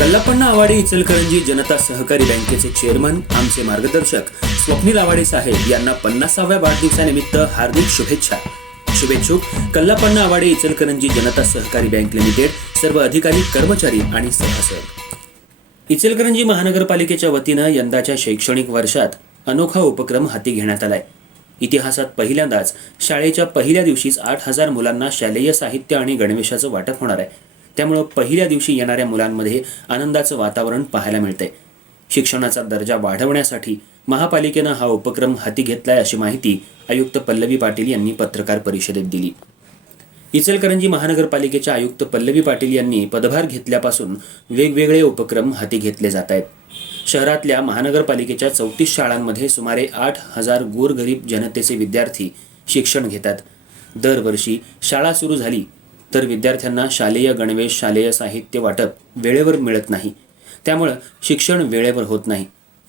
कल्लापण्णा आवाडे इचलकरंजी जनता सहकारी बँकेचे चेअरमन आमचे मार्गदर्शक स्वप्नील आवाडे साहेब यांना पन्नासाव्या वाढदिवसानिमित्त हार्दिक शुभेच्छा. शुभेच्छुक कल्लापण्णा आवाडे इचलकरंजी जनता सहकारी बँक लिमिटेड सर्व अधिकारी कर्मचारी आणि सभासद. इचलकरंजी महानगरपालिकेच्या वतीनं यंदाच्या शैक्षणिक वर्षात अनोखा उपक्रम हाती घेण्यात आलाय. इतिहासात पहिल्यांदाच शाळेच्या पहिल्या दिवशीच आठ हजार मुलांना शालेय साहित्य आणि गणवेशाचं वाटप होणार आहे. त्यामुळं पहिल्या दिवशी येणाऱ्या मुलांमध्ये आनंदाचं वातावरण पाहायला मिळतंय. शिक्षणाचा दर्जा वाढवण्यासाठी महापालिकेनं हा उपक्रम हाती घेतलाय अशी माहिती आयुक्त पल्लवी पाटील यांनी पत्रकार परिषदेत दिली. इचलकरंजी महानगरपालिकेच्या आयुक्त पल्लवी पाटील यांनी पदभार घेतल्यापासून वेगवेगळे उपक्रम हाती घेतले जात आहेत. शहरातल्या महानगरपालिकेच्या चौतीस शाळांमध्ये सुमारे आठ हजार गोरगरीब जनतेचे विद्यार्थी शिक्षण घेतात. दरवर्षी शाळा सुरू झाली तर विद्यार्थ्यांना शालेय गणवेश शालेय साहित्य वाटप वेळेवर मिळत नाही. त्यामुळं शिक्षण वेळेवर होत नाही.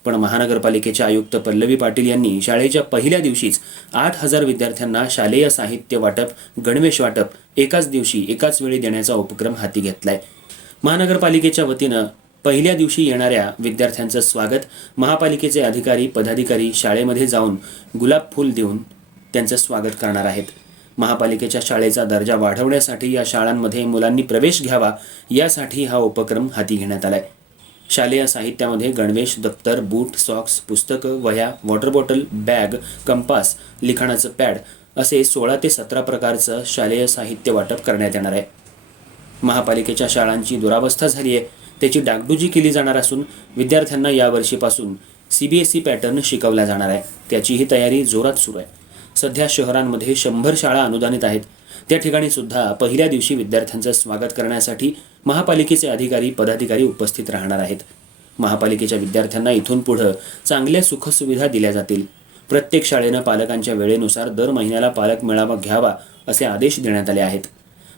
पण महानगरपालिकेच्या आयुक्त पल्लवी पाटील यांनी शाळेच्या पहिल्या दिवशीच आठ हजार विद्यार्थ्यांना शालेय साहित्य वाटप गणवेश वाटप एकाच दिवशी एकाच वेळी देण्याचा उपक्रम हाती घेतलाय. महानगरपालिकेच्या वतीनं पहिल्या दिवशी येणाऱ्या विद्यार्थ्यांचं स्वागत महापालिकेचे अधिकारी पदाधिकारी शाळेमध्ये जाऊन गुलाब फूल देऊन त्यांचं स्वागत करणार आहेत. महापालिकेच्या शाळेचा दर्जा वाढवण्यासाठी या शाळांमध्ये मुलांनी प्रवेश घ्यावा यासाठी हा उपक्रम हाती घेण्यात आलाय. शालेय साहित्यामध्ये गणवेश दप्तर बूट सॉक्स पुस्तकं वह्या वॉटर बॉटल बॅग कंपास लिखाणाचं पॅड असे सोळा ते सतरा प्रकारचं शालेय साहित्य वाटप करण्यात येणार आहे. महापालिकेच्या शाळांची दुरावस्था झाली आहे त्याची डागडुजी केली जाणार असून विद्यार्थ्यांना यावर्षीपासून C B S E pattern शिकवला जाणार आहे. त्याचीही तयारी जोरात सुरू आहे. सध्या शहरांमध्ये शंभर शाळा अनुदानित आहेत. त्या ठिकाणी सुद्धा पहिल्या दिवशी विद्यार्थ्यांचं स्वागत करण्यासाठी महापालिकेचे अधिकारी पदाधिकारी उपस्थित राहणार आहेत. महापालिकेच्या विद्यार्थ्यांना इथून पुढं चांगल्या सुखसुविधा दिल्या जातील. प्रत्येक शाळेनं पालकांच्या वेळेनुसार दर महिन्याला पालक मेळावा घ्यावा असे आदेश देण्यात आले आहेत.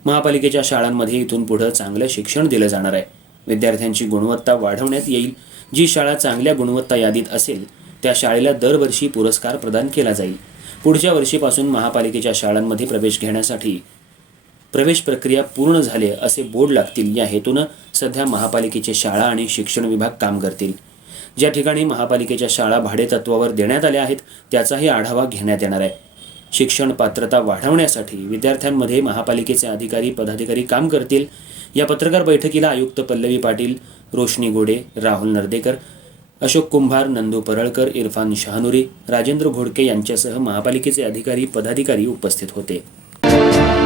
महापालिकेच्या शाळांमध्ये इथून पुढं चांगलं शिक्षण दिलं जाणार आहे. विद्यार्थ्यांची गुणवत्ता वाढवण्यात येईल. जी शाळा चांगल्या गुणवत्ता यादीत असेल त्या शाळेला दरवर्षी पुरस्कार प्रदान केला जाईल. पुढच्या वर्षीपासून महापालिकेच्या शाळांमध्ये प्रवेश घेण्यासाठी प्रवेश प्रक्रिया पूर्ण झाले असे बोर्ड लागतील. या हेतूनं सध्या महापालिकेचे शाळा आणि शिक्षण विभाग काम करतील. ज्या ठिकाणी महापालिकेच्या शाळा भाडेतत्वावर देण्यात आल्या आहेत त्याचाही आढावा घेण्यात येणार आहे. शिक्षण पात्रता वाढवण्यासाठी विद्यार्थ्यांमध्ये महापालिकेचे अधिकारी पदाधिकारी काम करतील. या पत्रकार बैठकीला आयुक्त पल्लवी पाटील रोशनी गोडे राहुल नर्देकर अशोक कुंभार नंदू परळकर इरफान शहानुरी राजेंद्र घोडके यांच्यासह महापालिकेचे अधिकारी पदाधिकारी उपस्थित होते.